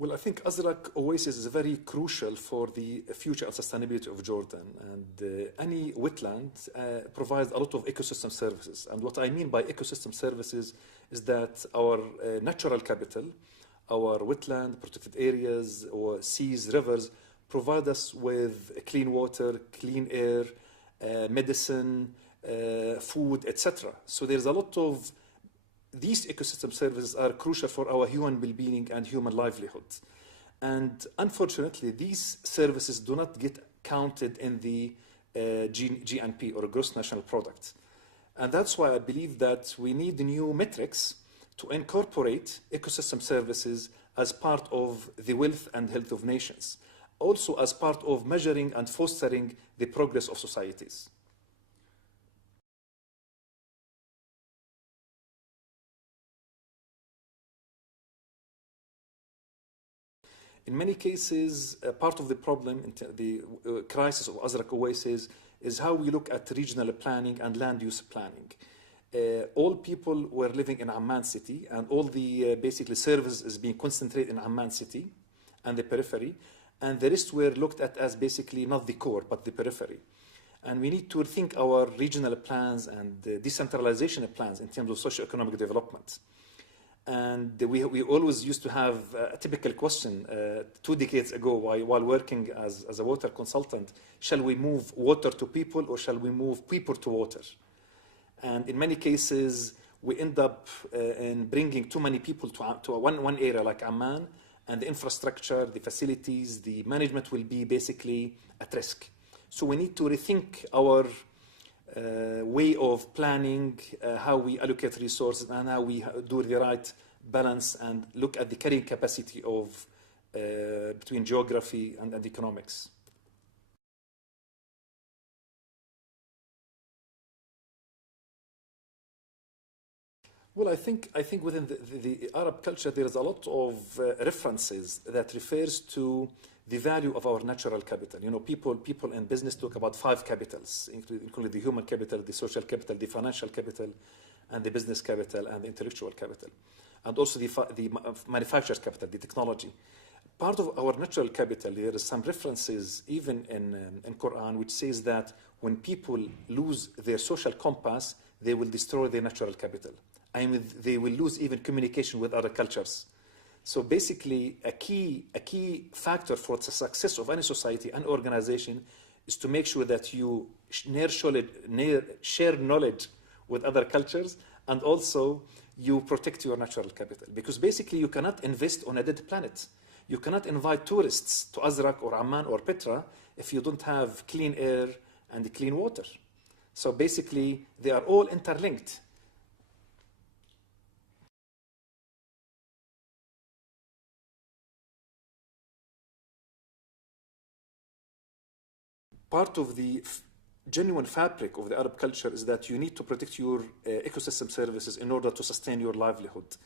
Well, I think Azraq Oasis is very crucial for the future and sustainability of Jordan. And any wetland provides a lot of ecosystem services. And what I mean by ecosystem services is that our natural capital, our wetland, protected areas, or seas, rivers, provide us with clean water, clean air, medicine, food, etc. So there's a lot of these ecosystem services are crucial for our human well-being and human livelihood. And unfortunately, these services do not get counted in the GNP, or gross national product. And that's why I believe that we need new metrics to incorporate ecosystem services as part of the wealth and health of nations, also as part of measuring and fostering the progress of societies. In many cases, part of the problem, the crisis of Azraq Oasis, is how we look at regional planning and land use planning. All people were living in Amman city, and all the basically services is being concentrated in Amman city and the periphery, and the rest were looked at as basically not the core, but the periphery. And we need to rethink our regional plans and decentralization plans in terms of socio-economic development. And we always used to have a typical question 2 decades ago while working as a water consultant: shall we move water to people, or shall we move people to water? And in many cases, we end up in bringing too many people to one area like Amman, and the infrastructure, the facilities, the management will be basically at risk. So we need to rethink our way of planning, how we allocate resources, and how we do the right balance and look at the carrying capacity of between geography and economics. Well, I think within the Arab culture there is a lot of references that refers to the value of our natural capital. You know, people in business talk about 5 capitals, including the human capital, the social capital, the financial capital, and the business capital, and the intellectual capital, and also the manufactured capital, the technology. Part of our natural capital, there is some references even in Quran which says that when people lose their social compass, they will destroy their natural capital. I mean, they will lose even communication with other cultures. So basically, a key factor for the success of any society and organization is to make sure that you share knowledge with other cultures, and also you protect your natural capital. Because basically, you cannot invest on a dead planet. You cannot invite tourists to Azraq or Amman or Petra if you don't have clean air and clean water. So basically, they are all interlinked. Part of the genuine fabric of the Arab culture is that you need to protect your ecosystem services in order to sustain your livelihood.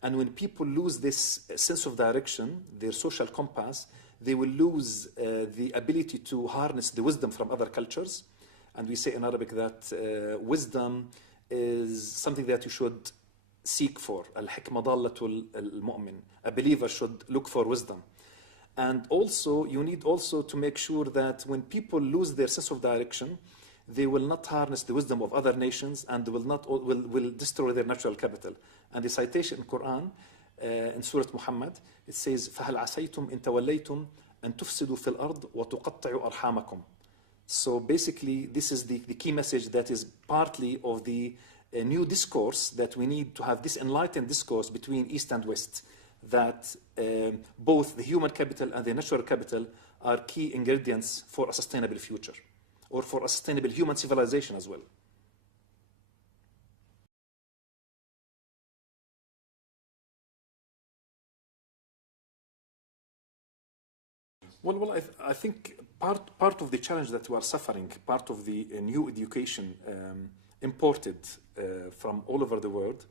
And when people lose this sense of direction, their social compass, they will lose the ability to harness the wisdom from other cultures. And we say in Arabic that wisdom is something that you should seek for. Al-hikma dallatul al-mu'min. A believer should look for wisdom. And also, you need also to make sure that when people lose their sense of direction, they will not harness the wisdom of other nations, and will destroy their natural capital. And the citation in Quran, in Surah Muhammad, it says, فَهَلْ عَسَيْتُمْ إِن تَوَلَّيْتُمْ أَن تُفْسِدُوا فِي الْأَرْضِ وَتُقَطِّعُوا أَرْحَامَكُمْ. So basically, this is the key message that is partly of the new discourse, that we need to have this enlightened discourse between East and West, that both the human capital and the natural capital are key ingredients for a sustainable future, or for a sustainable human civilization as well. Well, I think part of the challenge that we are suffering, part of the new education imported from all over the world,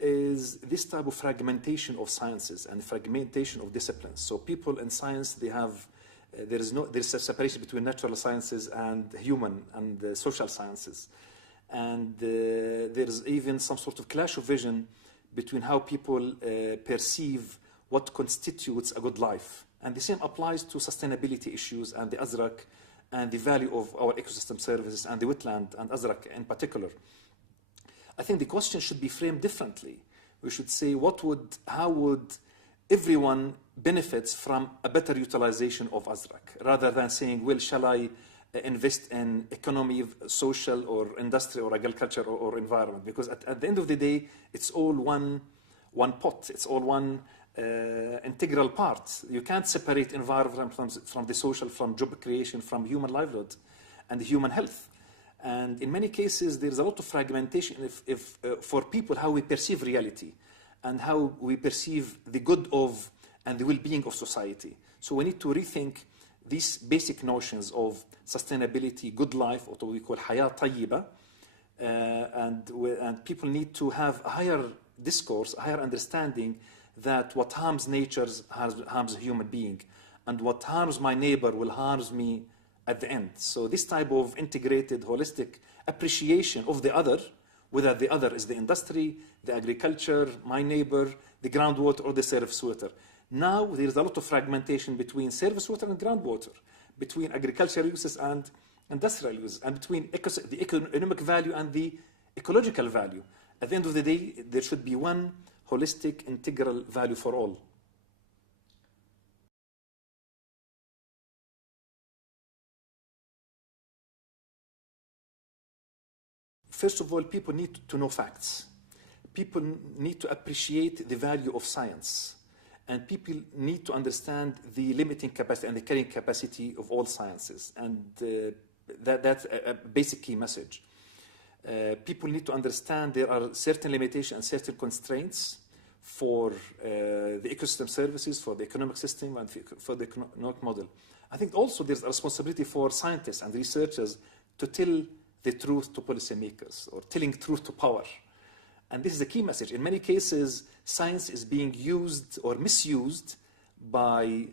is this type of fragmentation of sciences and fragmentation of disciplines. So people in science, there's a separation between natural sciences and human and social sciences. And there's even some sort of clash of vision between how people perceive what constitutes a good life. And the same applies to sustainability issues and the Azraq and the value of our ecosystem services and the wetland and Azraq in particular. I think the question should be framed differently. We should say, how would everyone benefits from a better utilization of Azraq, rather than saying, well, shall I invest in economy, social or industry or agriculture or environment? Because at the end of the day, it's all one pot. It's all one integral part. You can't separate environment from the social, from job creation, from human livelihood and human health. And in many cases, there's a lot of fragmentation for people, how we perceive reality and how we perceive the good of and the well-being of society. So we need to rethink these basic notions of sustainability, good life, or what we call hayat tayyiba, and people need to have a higher discourse, a higher understanding that what harms nature harms a human being, and what harms my neighbor will harm me at the end. So this type of integrated, holistic appreciation of the other, whether the other is the industry, the agriculture, my neighbor, the groundwater, or the surface water. Now there is a lot of fragmentation between surface water and groundwater, between agricultural uses and industrial uses, and between the economic value and the ecological value. At the end of the day, there should be one holistic, integral value for all. First of all, people need to know facts. People need to appreciate the value of science. And people need to understand the limiting capacity and the carrying capacity of all sciences. And that's a basic key message. People need to understand there are certain limitations and certain constraints for the ecosystem services, for the economic system, and for the economic model. I think also there's a responsibility for scientists and researchers to tell the truth to policymakers, or telling truth to power. And this is a key message. In many cases, science is being used or misused by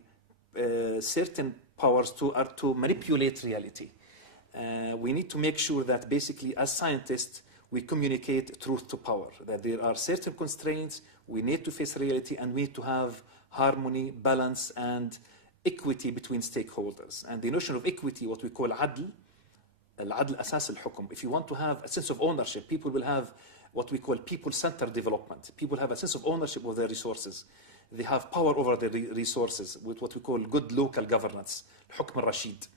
certain powers to manipulate reality. We need to make sure that basically, as scientists, we communicate truth to power, that there are certain constraints, we need to face reality, and we need to have harmony, balance, and equity between stakeholders. And the notion of equity, what we call adl, al-adl asas al-hukm. If you want to have a sense of ownership, people will have what we call people-centered development. People have a sense of ownership of their resources. They have power over their resources with what we call good local governance, hukm al-rashid.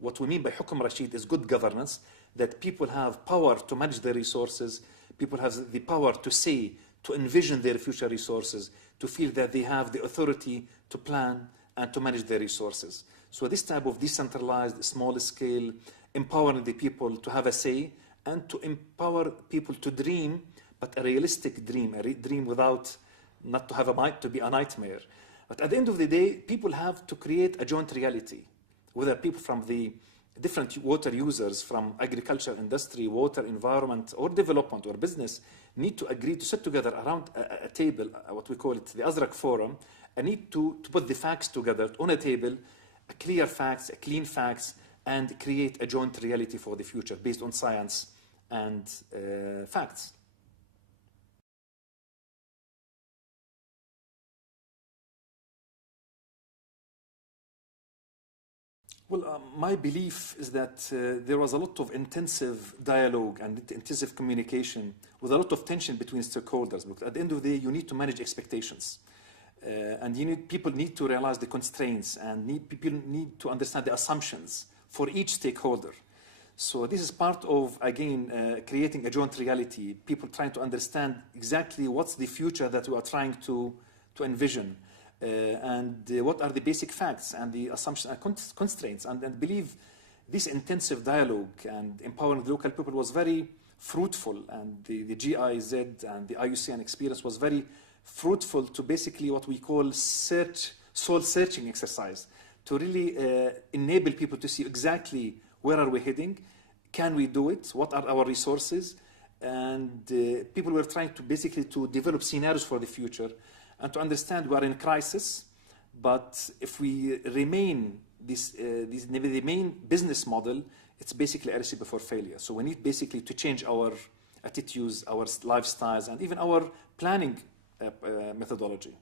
What we mean by hukm al-rashid is good governance, that people have power to manage their resources, people have the power to say, to envision their future resources, to feel that they have the authority to plan and to manage their resources. So this type of decentralized, small scale, empowering the people to have a say, and to empower people to dream, but a realistic dream, a dream without, not to have to be a nightmare. But at the end of the day, people have to create a joint reality, whether people from the different water users, from agriculture, industry, water, environment, or development, or business, need to agree to sit together around a table, what we call it the Azraq Forum, and need to put the facts together on a table, clear facts, clean facts, and create a joint reality for the future based on science and facts. Well, my belief is that there was a lot of intensive dialogue and intensive communication with a lot of tension between stakeholders. Because at the end of the day, you need to manage expectations. And people need to realize the constraints, and people need to understand the assumptions for each stakeholder. So this is part of, again, creating a joint reality, people trying to understand exactly what's the future that we are trying to envision, and what are the basic facts and the assumptions and constraints. And I believe this intensive dialogue and empowering the local people was very fruitful, and the GIZ and the IUCN experience was very fruitful to basically what we call soul-searching exercise, to really enable people to see exactly where are we heading, can we do it, what are our resources, and people were trying to basically to develop scenarios for the future and to understand we are in crisis, but if we remain the main business model, it's basically a recipe for failure. So we need basically to change our attitudes, our lifestyles, and even our planning methodology.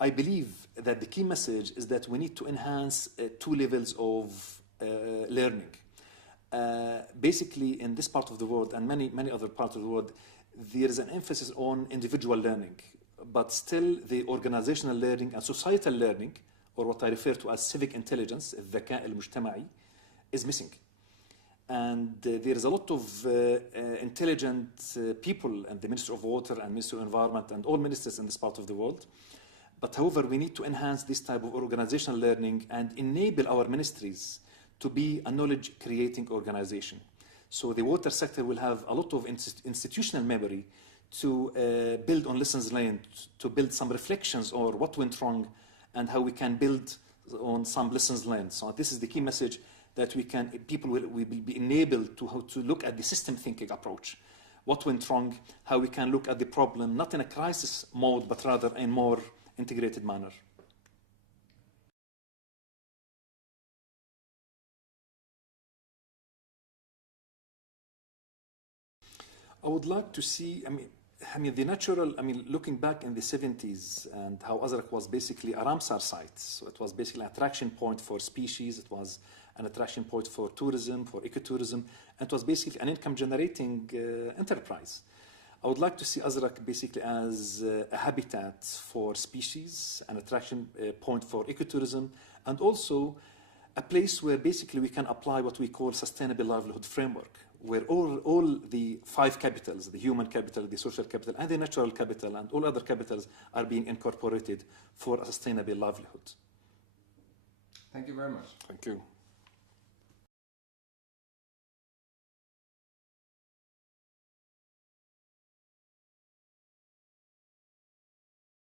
I believe that the key message is that we need to enhance two levels of learning. Basically, in this part of the world and many other parts of the world, there is an emphasis on individual learning, but still the organizational learning and societal learning, or what I refer to as civic intelligence, الذكاء المجتمعي, is missing. And there is a lot of intelligent people, and the Minister of Water and Minister of Environment and all ministers in this part of the world. But however, we need to enhance this type of organizational learning and enable our ministries to be a knowledge-creating organization. So the water sector will have a lot of institutional memory to build on lessons learned, to build some reflections on what went wrong and how we can build on some lessons learned. So this is the key message, that people will be enabled to look at the system thinking approach. What went wrong, how we can look at the problem, not in a crisis mode, but rather in more integrated manner. I would like to see, looking back in the 70s and how Azraq was basically a Ramsar site. So it was basically an attraction point for species. It was an attraction point for tourism, for ecotourism. And it was basically an income-generating enterprise. I would like to see Azraq basically as a habitat for species, an attraction point for ecotourism, and also a place where basically we can apply what we call sustainable livelihood framework, where all the 5 capitals, the human capital, the social capital, and the natural capital, and all other capitals are being incorporated for a sustainable livelihood. Thank you very much. Thank you.